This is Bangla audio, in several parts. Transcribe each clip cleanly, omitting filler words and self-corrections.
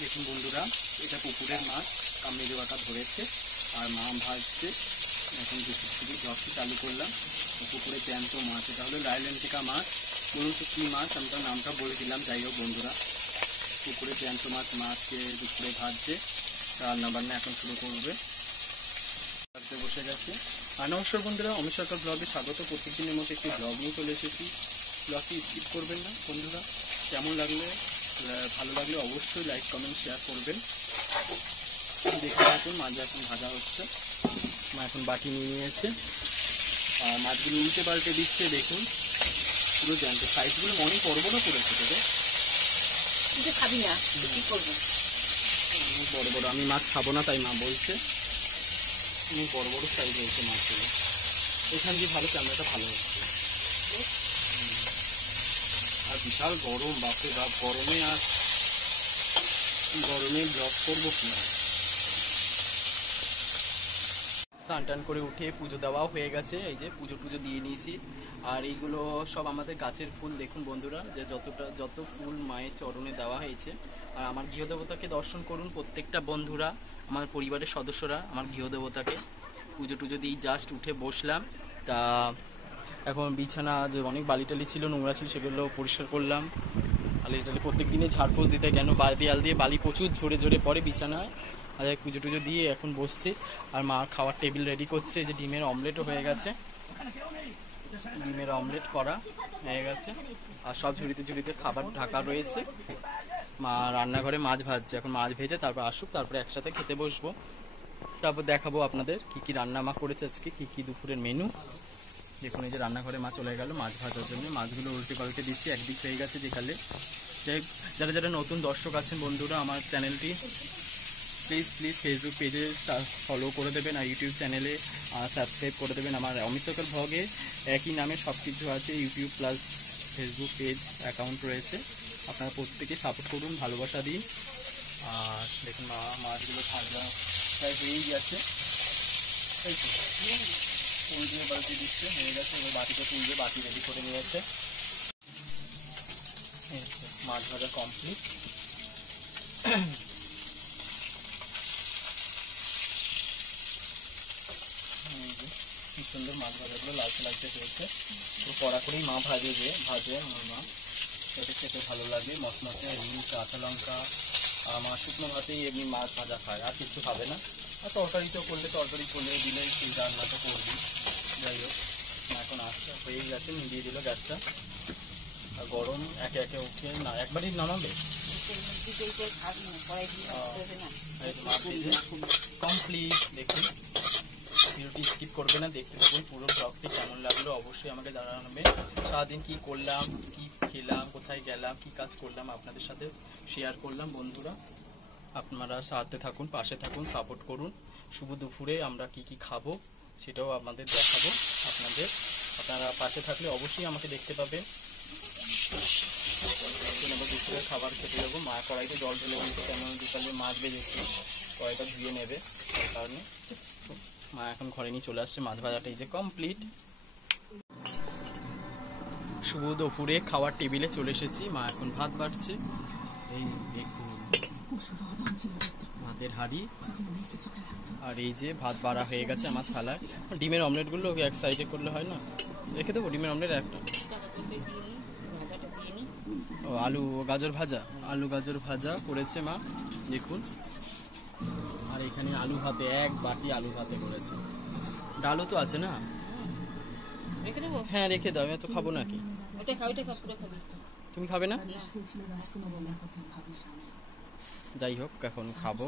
দেখুন বন্ধুরা, এটা পুকুরের মাছ, কামড়ে কাটা ধরেছে আর মা ভাজছে। এখন শুধু জগটি চালু করলাম। পুকুরে জ্যান্ত মাছ, এটা হলো লাইলেন্টিকা মাছ। বলুন তো কী মাছ, আমি তার নামটা বলে দিলাম। যাই হোক বন্ধুরা, পুকুরে জ্যান্ত মাছকে দুপুরে ভাজছে, রান্নাবান্না এখন শুরু করবে। বসে গেছে। আর নমস্কার বন্ধুরা, অমিত সরকার ব্লগে স্বাগত। প্রত্যেক দিনের মতো একটি ব্লগ নিয়ে চলে এসেছি। ব্লগটি স্কিপ করবেন না বন্ধুরা। কেমন লাগলে, ভালো লাগলে অবশ্যই লাইক কমেন্ট শেয়ার করবেন। দেখতে থাকুন। মাছ এখন ভাজা হচ্ছে। মা এখন বাটি নিয়ে নিয়েছে আর মাছগুলো উল্টে পাল্টে দিচ্ছে। দেখুন পুরো জ্যান্ত, সাইজগুলো অনেক বড় বড় করেছে। তোকে খাবি না, কি করবো? অনেক বড় বড়। আমি মাছ খাবো না, তাই মা বলছে। অনেক বড় বড় সাইজ হয়েছে মাছগুলো। এখান দিয়ে ভালো, ক্যামেরাটা ভালো হচ্ছে। আর বিশাল গরম, বাপরে বাপ। গরমে ব্লগ করবো কি? স্নান টান করে উঠে পুজো দেওয়াও হয়ে গেছে। এই যে পুজো দিয়ে নিয়েছি। আর এইগুলো সব আমাদের গাছের ফুল। দেখুন বন্ধুরা, যে যত ফুল মায়ের চরণে দেওয়া হয়েছে। আর আমার গৃহদেবতাকে দর্শন করুন প্রত্যেকটা বন্ধুরা, আমার পরিবারের সদস্যরা। আমার গৃহদেবতাকে পুজো দিয়ে জাস্ট উঠে বসলাম। তা এখন বিছানা যে অনেক বালিটালি ছিল, নোংরা ছিল, সেগুলো পরিষ্কার করলাম। আলিটালি প্রত্যেক দিনে ঝাড়পোছ দিতে, কেন দেয়াল দিয়ে বালি প্রচুর ঝরে পড়ে বিছানায়। আর পুজো দিয়ে এখন বসছি। আর মা খাওয়ার টেবিল রেডি করছে। যে ডিমের অমলেটও হয়ে গেছে, ডিমের অমলেট করা হয়ে গেছে। আর সব ঝুড়িতে খাবার ঢাকা রয়েছে। মা রান্নাঘরে মাছ ভাজছে। এখন মাছ ভেজে তারপর আসুক, তারপরে একসাথে খেতে বসবো। তারপর দেখাবো আপনাদের কি রান্না মা করেছে আজকে, কি দুপুরের মেনু। দেখুন এই যে রান্নাঘরে মা চলে গেল মাছ ভাজার জন্য। মাছগুলো উল্টে পাল্টে দিচ্ছি, একদিক হয়ে গেছে যেখানে। যারা নতুন দর্শক আছেন বন্ধুরা, আমার চ্যানেলটি প্লিজ ফেসবুক পেজে ফলো করে দেবেন আর ইউটিউব চ্যানেলে সাবস্ক্রাইব করে দেবেন। আমার অমিত সরকার ব্লগে একই নামে সব কিছু আছে, YouTube plus Facebook page account রয়েছে। আপনারা প্রত্যেকে সাপোর্ট করুন, ভালোবাসা দিন। আর দেখুন মাছগুলো ভাজা প্রায় হয়েই গেছে। উল্টিয়ে পাল্টে দিচ্ছে, হয়ে গেছে। এবার বাটিতে তুলবে, বাটি রেডি করে নিয়েছে। মাছ ভাজা কমপ্লিট। কি সুন্দর মাছ ভাজাগুলো লালচে হয়েছে। তো কড়া করেই মা ভাজে আমার মা, সেটা খেতে ভালো লাগে। মশমশে এমনি কাঁচা লঙ্কা, আমার শুকনো ভাতেই এমনি মাছ ভাজা খায়, আর কিছু খাবে না। আর তরকারিতেও করলে তরকারি করলে দিলে সেই রান্নাটা করবি। যাই হোক, এখন আস্তে হয়েই গেছে, নিভিয়ে দিল গ্যাসটা। আর গরম একে একে উঠে না, একবারই নামাবে। কমপ্লিট। দেখুন ভিডিওটি স্কিপ করবে না, দেখতে থাকুন পুরো ব্লগটি। কেমন লাগলো অবশ্যই আমাকে জানাবে। সারাদিন কি করলাম, কি খেলাম, কোথায় গেলাম, কি কাজ করলাম আপনাদের সাথে শেয়ার করলাম বন্ধুরা। আপনারা সাথে থাকুন, পাশে থাকুন, সাপোর্ট করুন। শুভ দুপুরে আমরা কি খাবো সেটাও আপনাদের দেখাবো। আপনারা পাশে থাকলে অবশ্যই আমাকে দেখতে পাবেন। দুপুরে খাবার খেতে যাবো। মা কড়াইতে জল ঢেলে দিয়েছে, কেন বিকালে মাছ ভেজেছি, কড়াইটা ধুয়ে নেবে, সেই কারণে মা এখন ঘরে নিয়ে চলে আসছে। মাছ ভাজাটা এই যে কমপ্লিট। শুভ দুপুরে খাওয়ার টেবিলে চলে এসেছি। মা এখন ভাত বাড়ছে। এই দেখুন ভাতের হাঁড়ি। আর এই যে ভাত বাড়া হয়ে গেছে আমার থালায়। ডিমের অমলেটগুলো এক সাইডে করলে হয় না, রেখে দেবো ডিমের অমলেট একটা। ও আলু গাজর ভাজা করেছে মা, দেখুন। আর এখানে আলু ভাতে, এক বাটি আলু ভাতে করেছে। ডালও তো আছে না? হ্যাঁ রেখে দাও, আমি তো খাবো নাকি। তুমি খাবে না? যাই হোক, এখন খাবো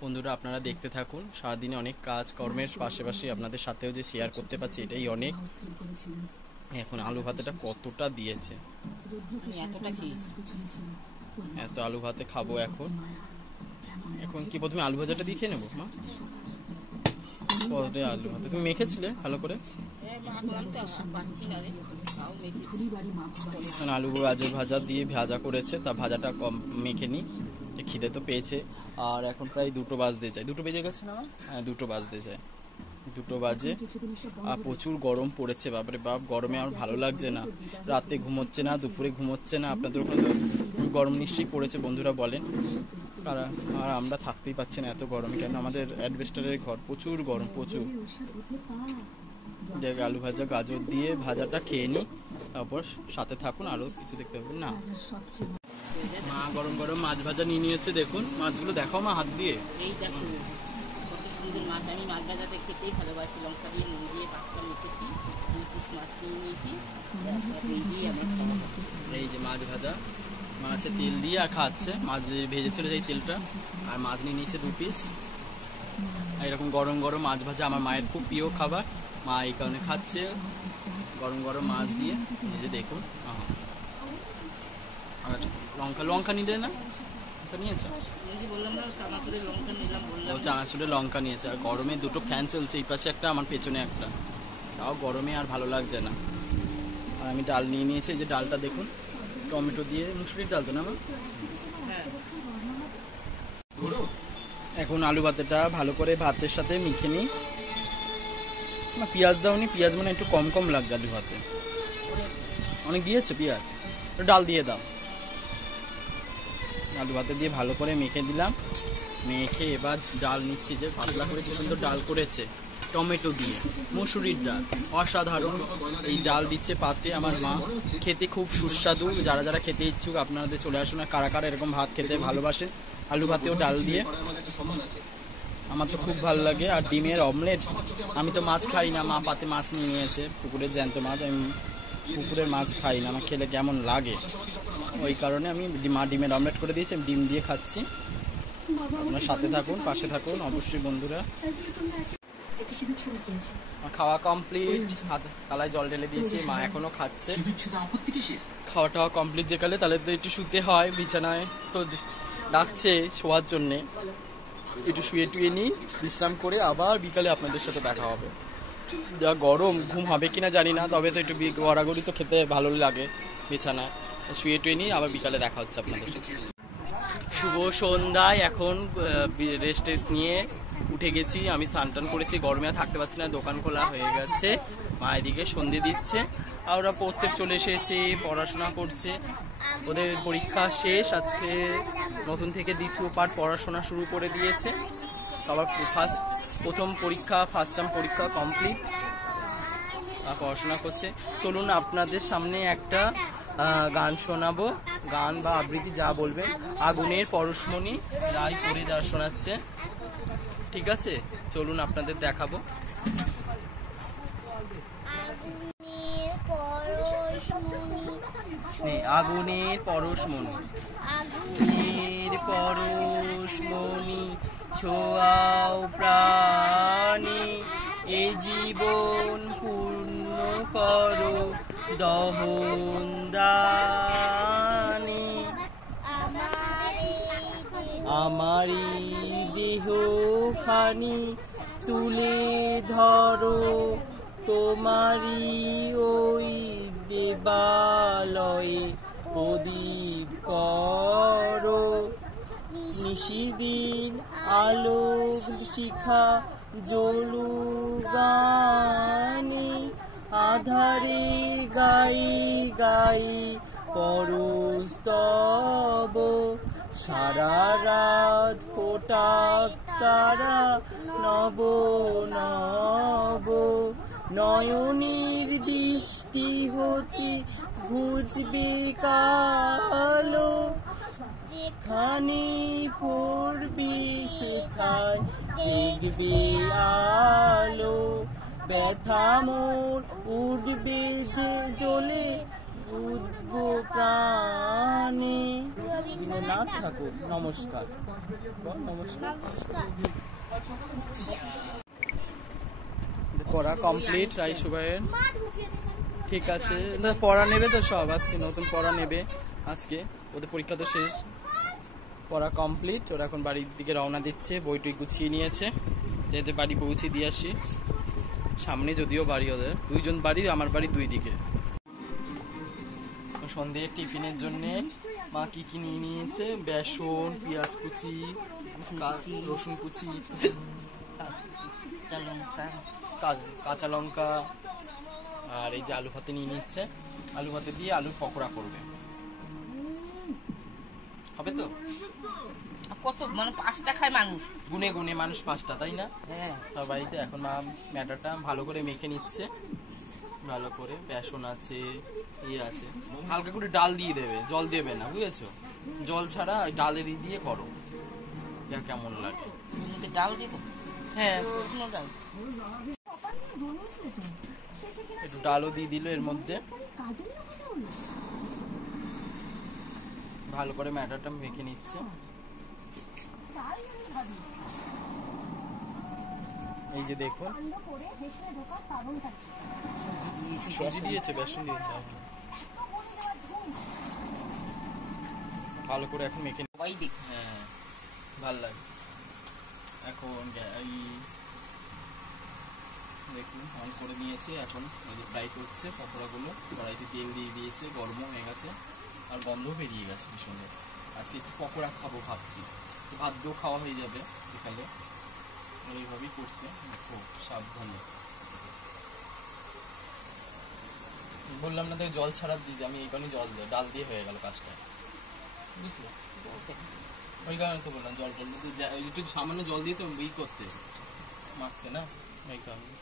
বন্ধুরা। আপনারা দেখতে থাকুন। সারাদিনে অনেক কাজ কর্মের পাশাপাশি আপনাদের সাথেও যে শেয়ার করতে পারছি, এটাই অনেক। এখন আলু ভাতেটা কতটা দিয়েছে, এত আলু ভাতে খাবো। এখন কি প্রথমে আলু ভাজাটা দিয়ে খেয়ে নেবো মা? পরে আলু ভাতে তুমি মেখেছিলে ভালো করে? আলু গাজর ভাজা দিয়ে ভাজা করেছে, তা ভাজাটা কম মেখে নি। খিদে তো পেয়েছে। আর এখন প্রায় 2টো বাজতে যায়। 2টো বেজে গেছে না? হ্যাঁ 2টো বাজতে যায়, 2টো বাজে। আর প্রচুর গরম পড়েছে, বাপরে বাপ। গরমে আর ভালো লাগছে না। রাতে ঘুমোচ্ছে না, দুপুরে ঘুমোচ্ছে না। আপনাদের ওখানে গরম নিশ্চয়ই পড়েছে বন্ধুরা, বলেন। আর আমরা থাকতেই পাচ্ছি না এত গরমে, কেন আমাদের অ্যাডভেস্টারের ঘর, প্রচুর গরম প্রচুর। দেখ আলু ভাজা গাজর দিয়ে ভাজাটা খেয়ে নিই, তারপর সাথে থাকুন, আরও কিছু দেখতে পাবেন না। মা গরম গরম মাছ ভাজা নিয়ে নিয়েছে, দেখুন মাছগুলো দেখাও মা হাত দিয়ে। এই দেখো কত সুন্দর মাছ, আমি মাছ ভাজাতে খেতেই ভালোবাসি, লঙ্কা দিয়ে নুন দিয়ে পাতলা মেখেছি, 2 পিস মাছ নিয়ে নিয়েছি, এই দিয়ে আমার খাওয়া হচ্ছে। এই যে মাছ ভাজা, মাছে তেল দিয়ে আর খাচ্ছে, মাছ ভেজেছিল যেই তেলটা, আর মাছ নিয়ে নিয়েছে 2 পিস। এরকম গরম গরম মাছ ভাজা আমার মায়ের খুব প্রিয় খাবার, মা এই কারণে খাচ্ছে গরম গরম মাছ দিয়ে। এই যে দেখুন, লঙ্কা নিলে না, লঙ্কা নিয়েছে, ও চানাচুরে লঙ্কা নিয়েছে। আর গরমে 2টো ফ্যান চলছে, এই পাশে একটা আমার পেছনে একটা, তাও গরমে আর ভালো লাগছে না। আর আমি ডাল নিয়ে নিয়েছি, এই যে ডালটা দেখুন, টমেটো দিয়ে, মুসুরির ডাল তো না মা? এখন আলু ভাতেটা ভালো করে ভাতের সাথে মেখে নিই। না পেঁয়াজ দাওনি, পেঁয়াজ মানে একটু কম কম লাগছে আলু ভাতে, অনেক দিয়েছে পেঁয়াজ, ডাল দিয়ে দাও। আলু ভাতে দিয়ে ভালো করে মেখে দিলাম, মেখে এবার ডাল নিচ্ছি, যে পাতলা করে কি সুন্দর ডাল করেছে টমেটো দিয়ে, মুসুরির ডাল অসাধারণ। এই ডাল দিচ্ছে পাতে আমার মা, খেতে খুব সুস্বাদু। যারা যারা খেতে ইচ্ছুক আপনাদের চলে আসুন। আর কারা কারা এরকম ভাত খেতে ভালোবাসেন আলু ভাতেও ডাল দিয়ে, আমার তো খুব ভালো লাগে। আর ডিমের অমলেট, আমি তো মাছ খাই না, মা পাতে মাছ নিয়ে নিয়েছে, পুকুরের জ্যান্ত মাছ, আমি পুকুরের মাছ খাই না, আমার খেলে কেমন লাগে, ওই কারণে আমি মা ডিমের অমলেট করে দিয়েছি, ডিম দিয়ে খাচ্ছি। আপনার সাথে থাকুন, পাশে থাকুন অবশ্যই বন্ধুরা। খাওয়া কমপ্লিট, থালায় জল ঢেলে দিয়েছি, মা এখনো খাচ্ছে। খাওয়া টাওয়া কমপ্লিট যেকালে, তাহলে তো একটু শুতে হয়, বিছানায় তো ডাকছে শোয়ার জন্যে, একটু শুয়ে টুয়ে নিই, বিশ্রাম করে আবার বিকালে আপনাদের সাথে দেখা হবে। যা গরম, ঘুম হবে কিনা জানি না, তবে তো একটু গড়াগড়ি তো খেতে ভালো লাগে বিছানায়, শুয়ে টুয়ে নিই, আবার বিকালে দেখা হচ্ছে আপনাদের সাথে। শুভ সন্ধ্যায়, এখন রেস্ট নিয়ে উঠে গেছি, আমি স্নান টান করেছি, গরমে থাকতে পারছি না, দোকান খোলা হয়ে গেছে, মা এদিকে সন্ধে দিচ্ছে, আর ওরা পড়তে চলে এসেছে, পড়াশোনা করছে, ওদের পরীক্ষা শেষ আজকে, নতুন থেকে 2য় পার্ট পড়াশোনা শুরু করে দিয়েছে, সবার প্রথম পরীক্ষা, ফার্স্ট টার্ম পরীক্ষা কমপ্লিট, পড়াশোনা করছে। চলুন আপনাদের সামনে একটা গান শোনাবো, গান বা আবৃত্তি যা বলবেন, আগুনের পরশমণি রাই করে যা শোনাচ্ছে, ঠিক আছে? চলুন আপনাদের দেখাবো। আগুনের পরশমণি, আগুনের পরশমণি ছোঁয়াও প্রাণী, এ জীবন পূর্ণ করো দহন দানি, আমারি দেহ খানি তুলে ধরো, তোমারি ওই দেবালয়ে প্রদীপ করো, নিশিদিন আলোক শিখা জ্বলু গানি, আধারে গাই গাই পরস্তব, সারা রাত ফোটাক তারা নব নব, নয়নের দৃষ্টি হতে ঘুচবে কালো, যেখানে পড়বি সেথায় দেখবে আলো, ব্যথা মোর উঠবে যে জ্বলে উঠব প্রাণে। রবীন্দ্রনাথ ঠাকুর। নমস্কার। নমস্কার। পড়া কমপ্লিট রাই সুবাইয়ের, ঠিক আছে, পড়া নেবে তো সব, আজকে নতুন পড়া নেবে, আজকে ওদের পরীক্ষা তো শেষ, পড়া কমপ্লিট, ওরা এখন বাড়ির দিকে রওনা দিচ্ছে, বইটুই গুছিয়ে নিয়েছে, যেতে বাড়ি পৌঁছে দিয়ে আসি, সামনে যদিও বাড়ি ওদের, 2জন বাড়ি, আমার বাড়ি 2 দিকে। সন্ধে টিফিনের জন্যে মা কি কি নিয়ে নিয়েছে, বেসন, পেঁয়াজ কুচি, রসুন কুচি, কাঁচা লঙ্কা, আর এই যে আলু ভাতে নিয়ে নিচ্ছে, আলু ভাতে দিয়ে আলুর পকোড়া করবে, হবে তো? কত মানে 5টা খায় মানুষ, গুনে গুনে মানুষ 5টা, তাই না? হ্যাঁ সব বাড়িতে। এখন মা ম্যাটারটা ভালো করে মেখে নিচ্ছে, ভালো করে। বেসন আছে, ইয়ে আছে, হালকা করে ডাল দিয়ে দেবে, জল দেবে না, বুঝেছো? জল ছাড়া ওই ডালের দিয়ে করো, যা কেমন লাগে। বুঝতে ডাল দিব, হ্যাঁ, শুকনো ডাল। একটু ডালও দিয়ে দিল এর মধ্যে। ভালো করে ম্যাটারটা মেখে নিচ্ছে। এই যে দেখুন, সুজি দিয়েছে, বেসন দিয়েছে, ভালো করে এখন মেখে। সবাই দেখছে। হ্যাঁ, ভালো লাগে। এখন এই দেখুন অন করে নিয়েছে, এখন এই যে ফ্রাই করছে পকোড়াগুলো। কড়াইতে তেল দিয়ে দিয়েছে, গরম হয়ে গেছে আর গন্ধ বেরিয়ে গেছে কি সুন্দর। আজকে একটু পকোড়া খাবো ভাবছি, তো ভাত দিয়েও খাওয়া হয়ে যাবে বিকালে। এইভাবেই করছে, দেখো সাবধানে। বললাম না দেখো জল ছাড়া দিই, আমি এই কারণে জল দিয়ে ডাল দিয়ে হয়ে গেল কাজটা, বুঝলে? ওই কারণে তো বললাম জল টল দিতে, একটু সামান্য জল দিয়ে তো ই করতে, মাখতে না, এই কারণে।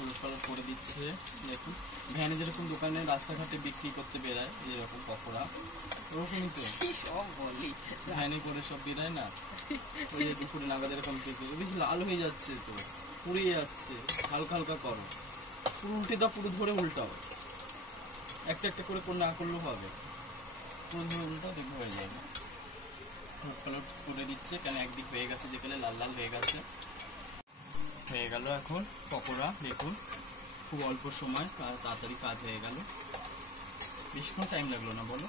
উলট পালট করে দিচ্ছে। দেখুন ভ্যানে যেরকম দোকানে রাস্তাঘাটে বিক্রি করতে বেরায় যেরকম পকোড়া, ওরকমই তো সব বলি ভ্যানে করে সব বেরায় না, ওই যে দুপুরে নাগাদ এরকম থেকে বেশি লাল হয়ে যাচ্ছে, তো পুড়িয়ে যাচ্ছে। হালকা হালকা করো, পুরো উল্টে দাও, পুরো ধরে উল্টাও, একটা একটা করে না করলেও হবে, পুরো ধরে উল্টাও, দেখবে হয়ে যাবে। উলট পালট করে দিচ্ছে, কেন একদিক হয়ে গেছে, যেখানে লাল লাল হয়ে গেছে। হয়ে গেল এখন পকোড়া, দেখুন খুব অল্প সময় তাড়াতাড়ি কাজ হয়ে গেল, বেশিক্ষণ টাইম লাগলো না, বলো?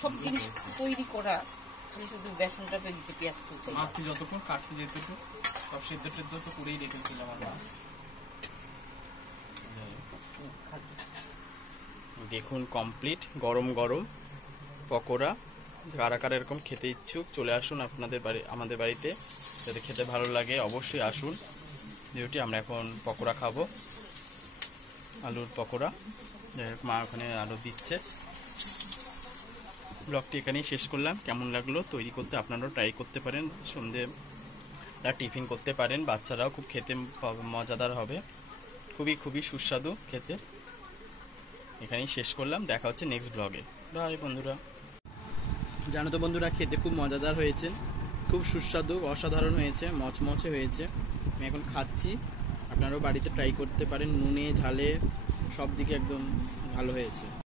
সব জিনিস তৈরি করা, খালি শুধু বেসনটা দিতে, পেঁয়াজ তুলতে। মাখতে যতক্ষণ, কাটতে যেত, সব সেদ্ধ টেদ্ধ তো করেই রেখেছিলাম আমরা। দেখুন কমপ্লিট গরম গরম পকোড়া। কারা কারা এরকম খেতে ইচ্ছুক চলে আসুন আপনাদের বাড়ি, আমাদের বাড়িতে। যাতে খেতে ভালো লাগে অবশ্যই আসুন। যেহেতু আমরা এখন পকোড়া খাবো, আলুর পকোড়া। মা ওখানে আলু দিচ্ছে। ব্লগটি এখানেই শেষ করলাম। কেমন লাগলো তৈরি করতে আপনারাও ট্রাই করতে পারেন, সন্ধে টিফিন করতে পারেন, বাচ্চারাও খুব খেতে মজাদার হবে, খুবই খুবই সুস্বাদু খেতে। এখানেই শেষ করলাম, দেখা হচ্ছে নেক্সট ব্লগে। বাই বন্ধুরা। জানো তো বন্ধুরা, খেতে খুব মজাদার হয়েছে, খুব সুস্বাদু, অসাধারণ হয়েছে, মচমচে হয়েছে। আমি এখন খাচ্ছি, আপনারাও বাড়িতে ট্রাই করতে পারেন, নুনে ঝালে সব দিকে একদম ভালো হয়েছে।